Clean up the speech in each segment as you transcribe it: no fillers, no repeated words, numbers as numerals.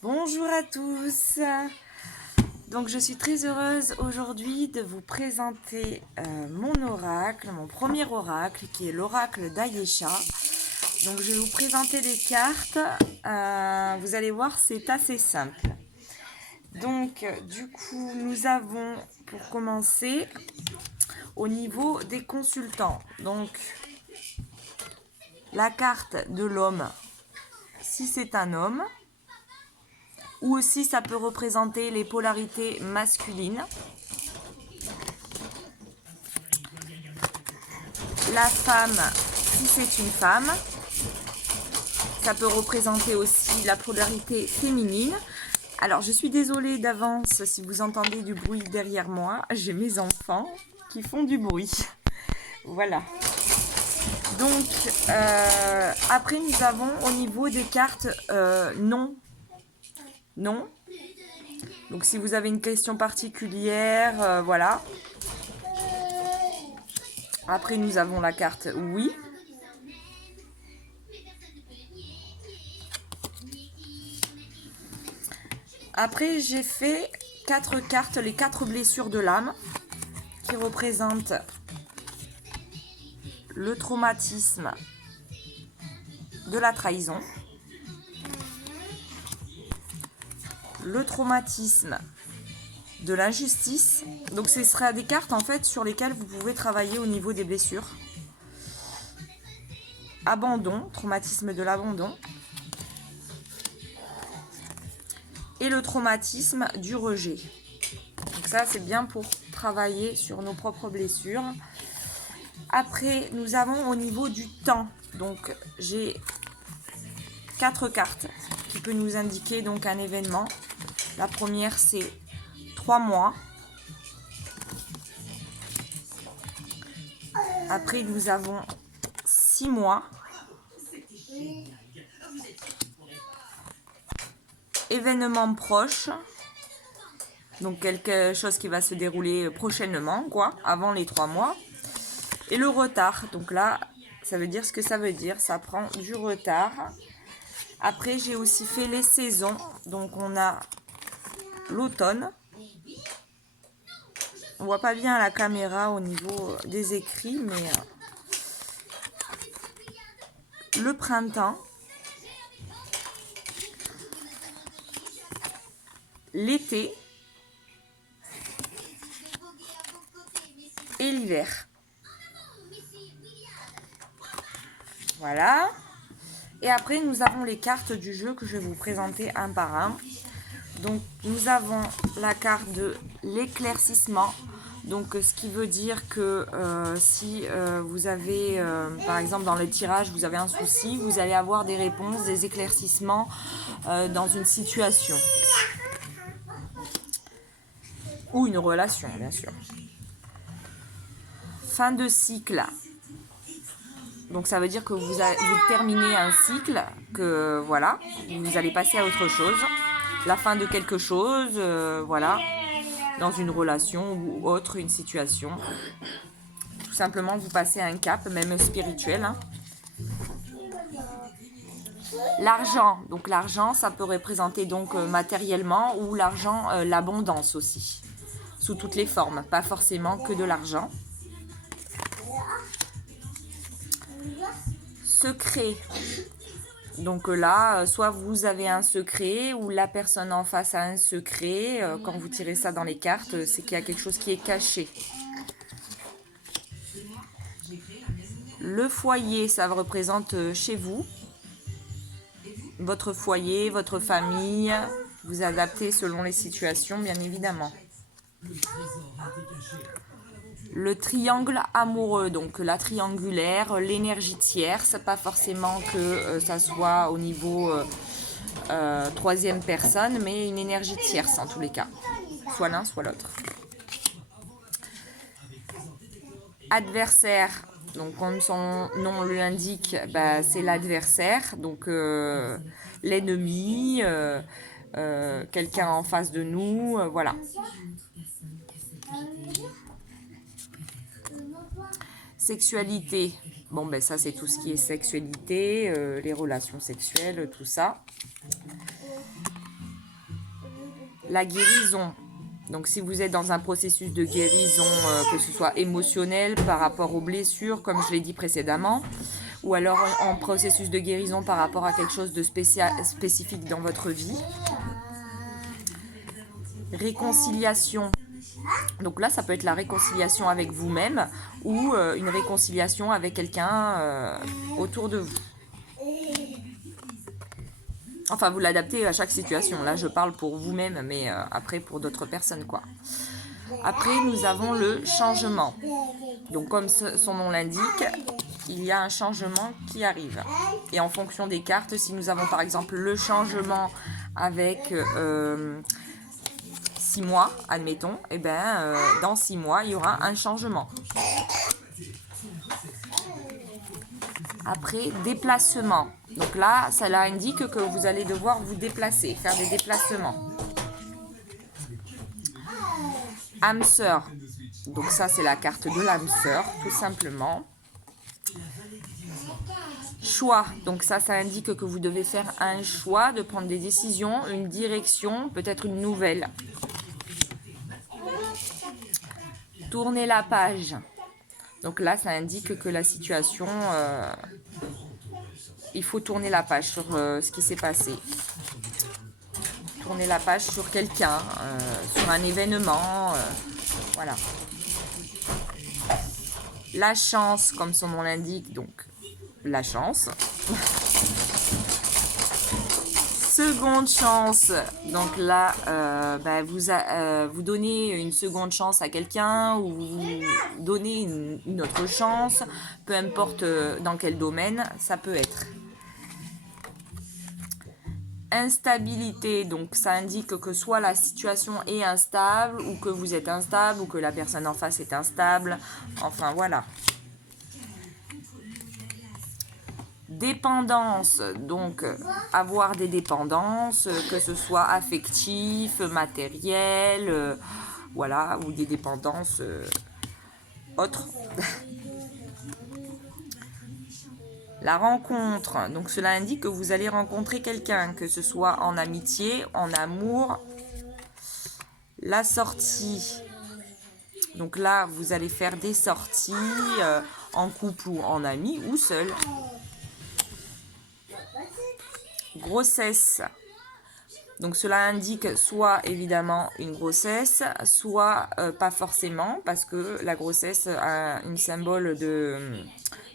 Bonjour à tous. Donc je suis très heureuse aujourd'hui de vous présenter mon oracle, mon premier oracle qui est l'oracle d'Ayesha. Donc je vais vous présenter les cartes. Vous allez voir, c'est assez simple. Donc du coup, nous avons pour commencer au niveau des consultants. Donc la carte de l'homme, si c'est un homme. Ou aussi ça peut représenter les polarités masculines. La femme, si c'est une femme, ça peut représenter aussi la polarité féminine. Alors je suis désolée d'avance si vous entendez du bruit derrière moi, j'ai mes enfants qui font du bruit. Voilà. Donc après nous avons au niveau des cartes non. Non. Donc si vous avez une question particulière, voilà. Après nous avons la carte oui. Après j'ai fait 4 cartes, les 4 blessures de l'âme, qui représentent le traumatisme de la trahison, le traumatisme de l'injustice. Donc ce sera des cartes en fait sur lesquelles vous pouvez travailler au niveau des blessures. Abandon, traumatisme de l'abandon. Et le traumatisme du rejet. Donc ça c'est bien pour travailler sur nos propres blessures. Après nous avons au niveau du temps. Donc j'ai 4 cartes qui peut nous indiquer donc un événement. La première c'est 3 mois. Après nous avons 6 mois. Événement proche. Donc quelque chose qui va se dérouler prochainement, quoi, avant les 3 mois. Et le retard. Donc là, ça veut dire ce que ça veut dire. Ça prend du retard. Après, j'ai aussi fait les saisons. Donc on a l'automne. On voit pas bien à la caméra au niveau des écrits, mais le printemps, l'été et l'hiver. Voilà. Et après, nous avons les cartes du jeu que je vais vous présenter un par un. Donc, nous avons la carte de l'éclaircissement. Donc, ce qui veut dire que si vous avez, par exemple, dans le tirage, vous avez un souci, vous allez avoir des réponses, des éclaircissements dans une situation. Ou une relation, bien sûr. Fin de cycle. Donc ça veut dire que vous terminez un cycle, que voilà, vous allez passer à autre chose. La fin de quelque chose, voilà, dans une relation ou autre, une situation. Tout simplement, vous passez un cap, même spirituel. Hein. L'argent, donc l'argent, ça peut représenter donc matériellement ou l'argent, l'abondance aussi, sous toutes les formes, pas forcément que de l'argent. Secret. Donc là, soit vous avez un secret ou la personne en face a un secret. Quand vous tirez ça dans les cartes, c'est qu'il y a quelque chose qui est caché. Le foyer, ça représente chez vous. Votre foyer, votre famille. Vous adaptez selon les situations, bien évidemment. Le triangle amoureux, donc la triangulaire, l'énergie tierce, pas forcément que ça soit au niveau troisième personne, mais une énergie tierce en tous les cas, soit l'un, soit l'autre. Adversaire, donc comme son nom l'indique, bah, c'est l'adversaire, donc l'ennemi, quelqu'un en face de nous, voilà. Sexualité, bon ben ça c'est tout ce qui est sexualité, les relations sexuelles, tout ça. La guérison. Donc si vous êtes dans un processus de guérison, que ce soit émotionnel par rapport aux blessures, comme je l'ai dit précédemment, ou alors en processus de guérison par rapport à quelque chose de spécifique dans votre vie. Réconciliation. Donc là, ça peut être la réconciliation avec vous-même ou une réconciliation avec quelqu'un autour de vous. Enfin, vous l'adaptez à chaque situation. Là, je parle pour vous-même, mais après pour d'autres personnes, quoi. Après, nous avons le changement. Donc, comme son nom l'indique, il y a un changement qui arrive. Et en fonction des cartes, si nous avons par exemple le changement avec 6 mois, admettons, et dans 6 mois, il y aura un changement. Après, déplacement. Donc là, ça indique que vous allez devoir vous déplacer, faire des déplacements. Âme sœur. Donc ça, c'est la carte de l'âme sœur, tout simplement. Choix. Donc ça indique que vous devez faire un choix, de prendre des décisions, une direction, peut-être une nouvelle. Tourner la page. Donc là, ça indique que la situation... il faut tourner la page sur ce qui s'est passé. Tourner la page sur quelqu'un, sur un événement. Voilà. La chance, comme son nom l'indique, donc la chance. Seconde chance. Donc là, vous donnez une seconde chance à quelqu'un ou vous donnez une autre chance, peu importe dans quel domaine ça peut être. Instabilité, donc ça indique que soit la situation est instable ou que vous êtes instable ou que la personne en face est instable. Enfin voilà. Dépendance, donc avoir des dépendances, que ce soit affectif, matériel, voilà, ou des dépendances autres. La rencontre, donc cela indique que vous allez rencontrer quelqu'un, que ce soit en amitié, en amour. La sortie, donc là vous allez faire des sorties en couple ou en amis ou seul. Grossesse, donc cela indique soit évidemment une grossesse, soit pas forcément, parce que la grossesse a une symbole de...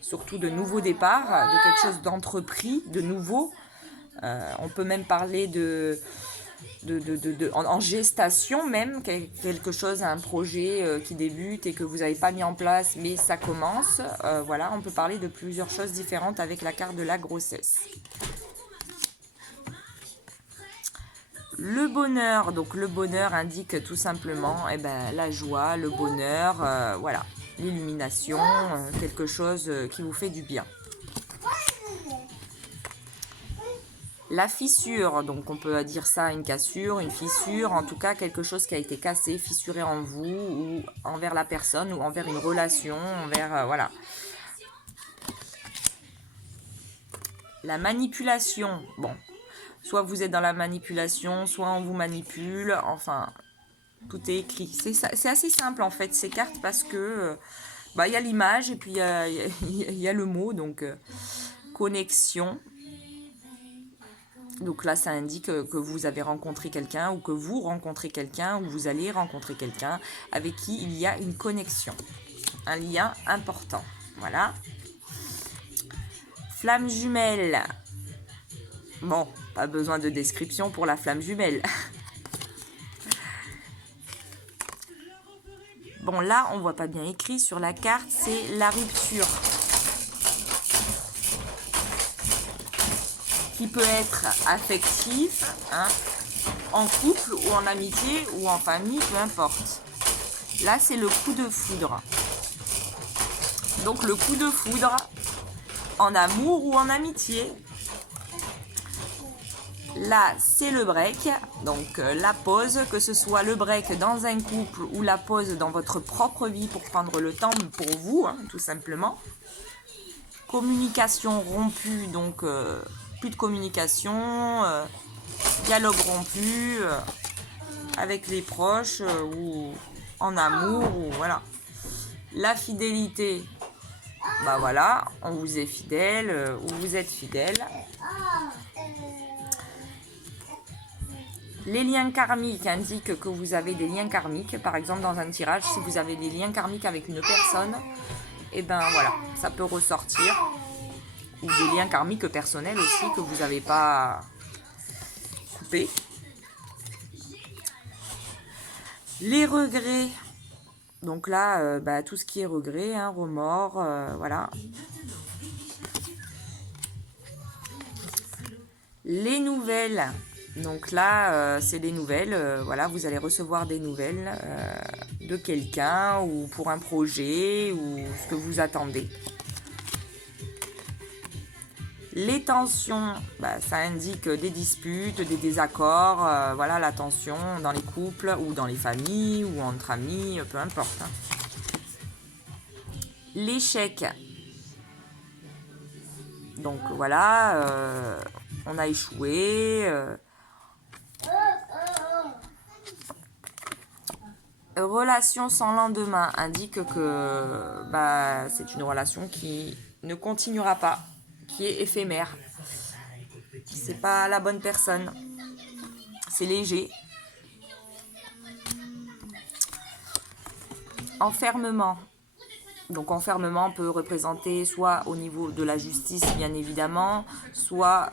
surtout de nouveau départ, de quelque chose d'entrepris, de nouveau. On peut même parler en gestation même, quelque chose, un projet qui débute et que vous n'avez pas mis en place, mais ça commence. Voilà, on peut parler de plusieurs choses différentes avec la carte de la grossesse. Le bonheur, donc le bonheur indique tout simplement la joie, le bonheur, voilà. L'illumination, quelque chose qui vous fait du bien. La fissure, donc on peut dire ça, une cassure, une fissure, en tout cas quelque chose qui a été cassé, fissuré en vous ou envers la personne ou envers une relation, envers, voilà. La manipulation, bon, soit vous êtes dans la manipulation, soit on vous manipule, enfin... Tout est écrit. C'est assez simple en fait ces cartes parce que y a l'image et puis il y a le mot, donc connexion. Donc là ça indique que vous avez rencontré quelqu'un ou que vous rencontrez quelqu'un ou vous allez rencontrer quelqu'un avec qui il y a une connexion, un lien important. Voilà. Flamme jumelle. Bon, pas besoin de description pour la flamme jumelle. Bon, là, on voit pas bien écrit sur la carte, c'est la rupture. Qui peut être affectif, en couple ou en amitié ou en famille, peu importe. Là, c'est le coup de foudre. Donc, le coup de foudre en amour ou en amitié. Là, c'est le break, donc la pause, que ce soit le break dans un couple ou la pause dans votre propre vie pour prendre le temps pour vous, tout simplement. Communication rompue, donc plus de communication, dialogue rompu, avec les proches ou en amour, ou voilà. La fidélité, bah voilà, on vous est fidèle ou vous êtes fidèle. Les liens karmiques indiquent que vous avez des liens karmiques. Par exemple, dans un tirage, si vous avez des liens karmiques avec une personne, et ben voilà, ça peut ressortir. Ou des liens karmiques personnels aussi que vous n'avez pas coupés. Les regrets. Donc là, tout ce qui est regret, hein, remords, voilà. Les nouvelles. Donc là, c'est des nouvelles. Voilà, vous allez recevoir des nouvelles de quelqu'un ou pour un projet ou ce que vous attendez. Les tensions, ça indique des disputes, des désaccords. Voilà, la tension dans les couples ou dans les familles ou entre amis, peu importe. Hein. L'échec. Donc voilà, on a échoué. Relation sans lendemain indique que c'est une relation qui ne continuera pas, qui est éphémère. C'est pas la bonne personne. C'est léger. Enfermement. Donc enfermement peut représenter soit au niveau de la justice, bien évidemment, soit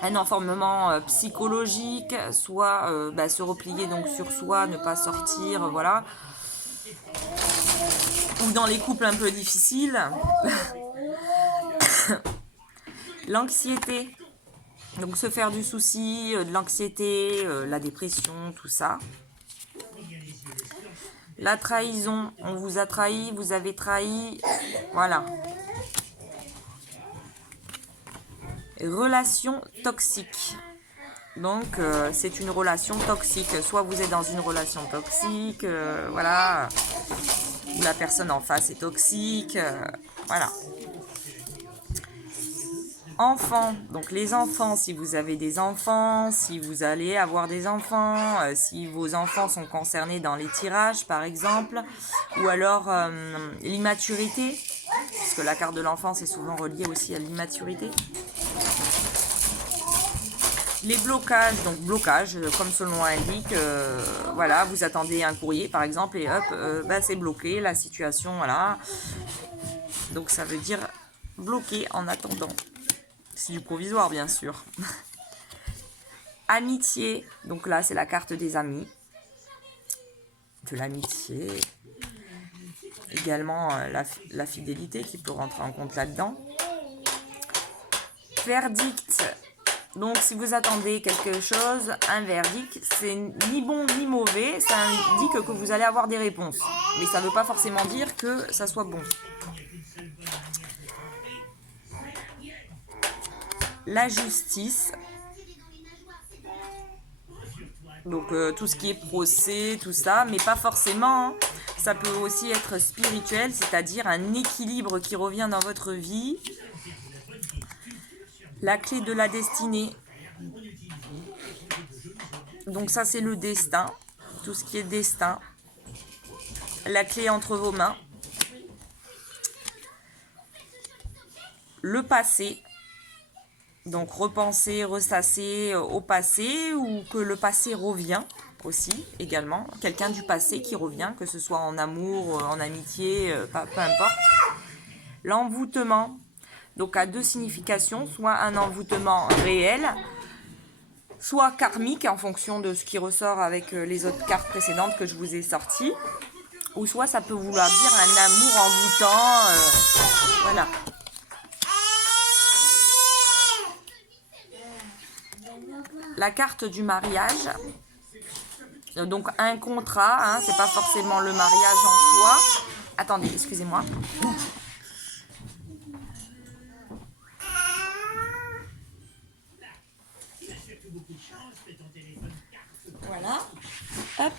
un enfermement psychologique, soit se replier donc sur soi, ne pas sortir, voilà. Ou dans les couples un peu difficiles. L'anxiété. Donc se faire du souci, de l'anxiété, la dépression, tout ça. La trahison, on vous a trahi, vous avez trahi, voilà. Relation toxique. Donc, c'est une relation toxique. Soit vous êtes dans une relation toxique, voilà. Ou la personne en face est toxique, voilà. Enfants, donc les enfants, si vous avez des enfants, si vous allez avoir des enfants, si vos enfants sont concernés dans les tirages par exemple, ou alors l'immaturité, parce que la carte de l'enfance est souvent reliée aussi à l'immaturité. Les blocages, donc blocage, comme son nom indique, voilà, vous attendez un courrier par exemple et hop, c'est bloqué, la situation, voilà. Donc ça veut dire bloqué en attendant. C'est du provisoire, bien sûr. Amitié. Donc là, c'est la carte des amis. De l'amitié. Également, la fidélité qui peut rentrer en compte là-dedans. Verdict. Donc, si vous attendez quelque chose, un verdict, c'est ni bon ni mauvais. Ça indique que vous allez avoir des réponses. Mais ça ne veut pas forcément dire que ça soit bon. La justice, donc tout ce qui est procès, tout ça, mais pas forcément, hein. Ça peut aussi être spirituel, c'est-à-dire un équilibre qui revient dans votre vie. La clé de la destinée, donc ça c'est le destin, tout ce qui est destin. La clé entre vos mains. Le passé. Donc repenser, ressasser au passé ou que le passé revient aussi également. Quelqu'un du passé qui revient, que ce soit en amour, en amitié, peu importe. L'envoûtement, donc à deux significations, soit un envoûtement réel, soit karmique en fonction de ce qui ressort avec les autres cartes précédentes que je vous ai sorties. Ou soit ça peut vouloir dire un amour envoûtant, voilà. La carte du mariage, donc un contrat, hein, c'est pas forcément le mariage en soi. Attendez, excusez-moi. Voilà. Hop.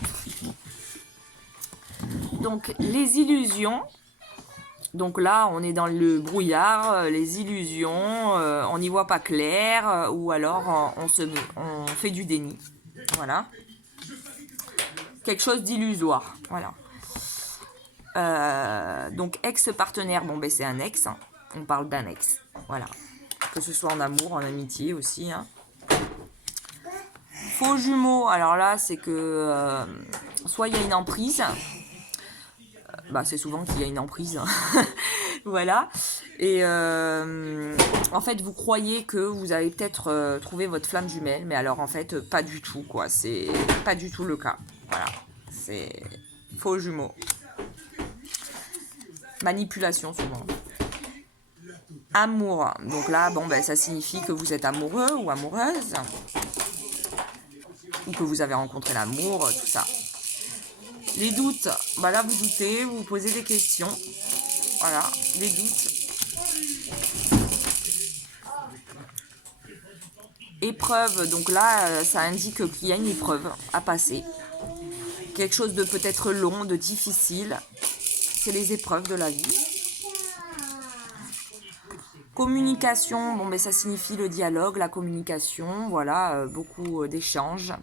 Donc les illusions. Donc là, on est dans le brouillard, les illusions, on n'y voit pas clair, ou alors on fait du déni. Voilà. quelque chose d'illusoire, voilà. Donc ex-partenaire, bon ben c'est un ex, hein. On parle d'un ex, voilà. Que ce soit en amour, en amitié aussi, hein. Faux jumeaux, alors là c'est que soit il y a une emprise, bah c'est souvent qu'il y a une emprise, hein. Voilà. Et en fait vous croyez que vous avez peut-être trouvé votre flamme jumelle, mais alors en fait pas du tout, quoi. C'est pas du tout le cas. Voilà. C'est faux jumeaux. Manipulation souvent. Amour. Donc là, bon ben ça signifie que vous êtes amoureux ou amoureuse. Ou que vous avez rencontré l'amour, tout ça. Les doutes, bah là vous doutez, vous vous posez des questions. Voilà, les doutes. Épreuve, donc là ça indique qu'il y a une épreuve à passer. Quelque chose de peut-être long, de difficile. C'est les épreuves de la vie. Communication, bon ben ça signifie le dialogue, la communication, voilà, beaucoup d'échanges,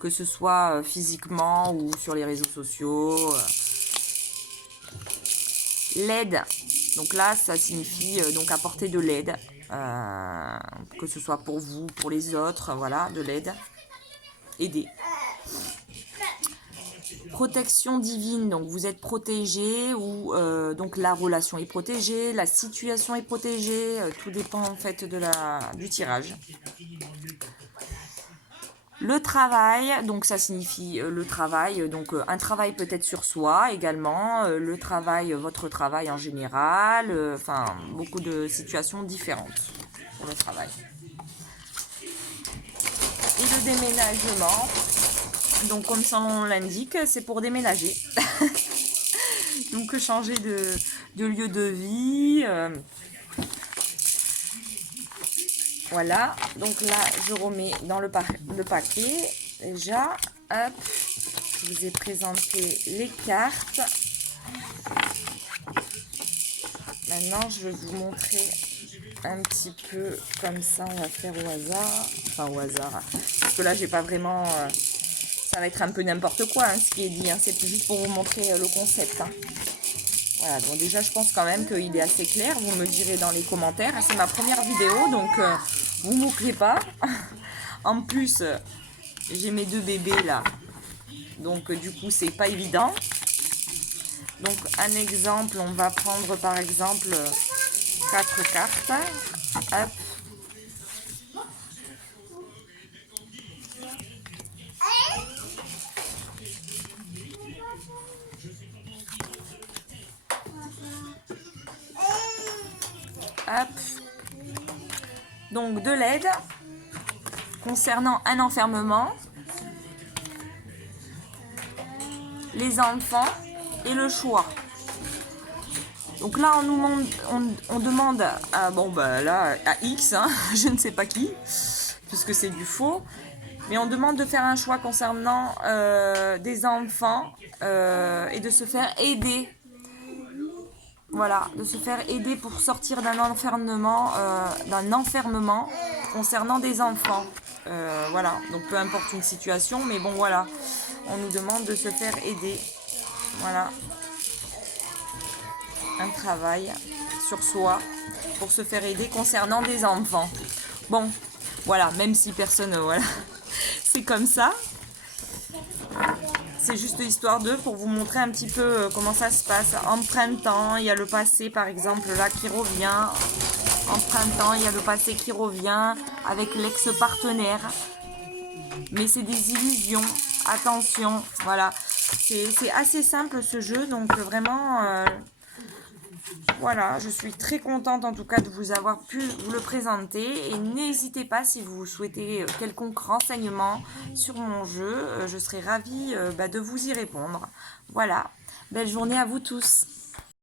que ce soit physiquement ou sur les réseaux sociaux. L'aide, donc là ça signifie donc apporter de l'aide, que ce soit pour vous, pour les autres, voilà, de l'aide, aider. Protection divine, donc vous êtes protégé ou donc la relation est protégée, la situation est protégée, tout dépend en fait du tirage. Le travail, donc ça signifie le travail, donc un travail peut-être sur soi également, le travail, votre travail en général, enfin beaucoup de situations différentes pour le travail. Et le déménagement, donc comme son nom l'indique, c'est pour déménager. Donc changer de lieu de vie. Voilà, donc là je remets dans le paquet. Déjà, hop, je vous ai présenté les cartes. Maintenant je vais vous montrer un petit peu comme ça, on va faire au hasard. Enfin au hasard, parce que là j'ai pas vraiment... ça va être un peu n'importe quoi hein, ce qui est dit, hein. C'est juste pour vous montrer le concept. Hein. Voilà, donc déjà je pense quand même qu'il est assez clair, vous me le direz dans les commentaires. C'est ma première vidéo, donc vous ne moquez pas. En plus, j'ai mes 2 bébés là, donc du coup c'est pas évident. Donc un exemple, on va prendre par exemple 4 cartes. Hop. Hop. Donc de l'aide concernant un enfermement, les enfants et le choix. Donc là on demande à, bon bah là à X, hein, je ne sais pas qui, puisque c'est du faux, mais on demande de faire un choix concernant des enfants et de se faire aider. Voilà, de se faire aider pour sortir d'un enfermement concernant des enfants. Voilà, donc peu importe une situation, mais bon voilà, on nous demande de se faire aider. Voilà, un travail sur soi pour se faire aider concernant des enfants. Bon, voilà, même si personne, voilà, c'est comme ça. C'est juste histoire pour vous montrer un petit peu comment ça se passe. En printemps, il y a le passé par exemple là qui revient. En printemps, il y a le passé qui revient avec l'ex-partenaire. Mais c'est des illusions. Attention, voilà. C'est assez simple ce jeu, donc vraiment... voilà, je suis très contente en tout cas de vous avoir pu vous le présenter et n'hésitez pas si vous souhaitez quelconque renseignement sur mon jeu, je serai ravie de vous y répondre. Voilà, belle journée à vous tous.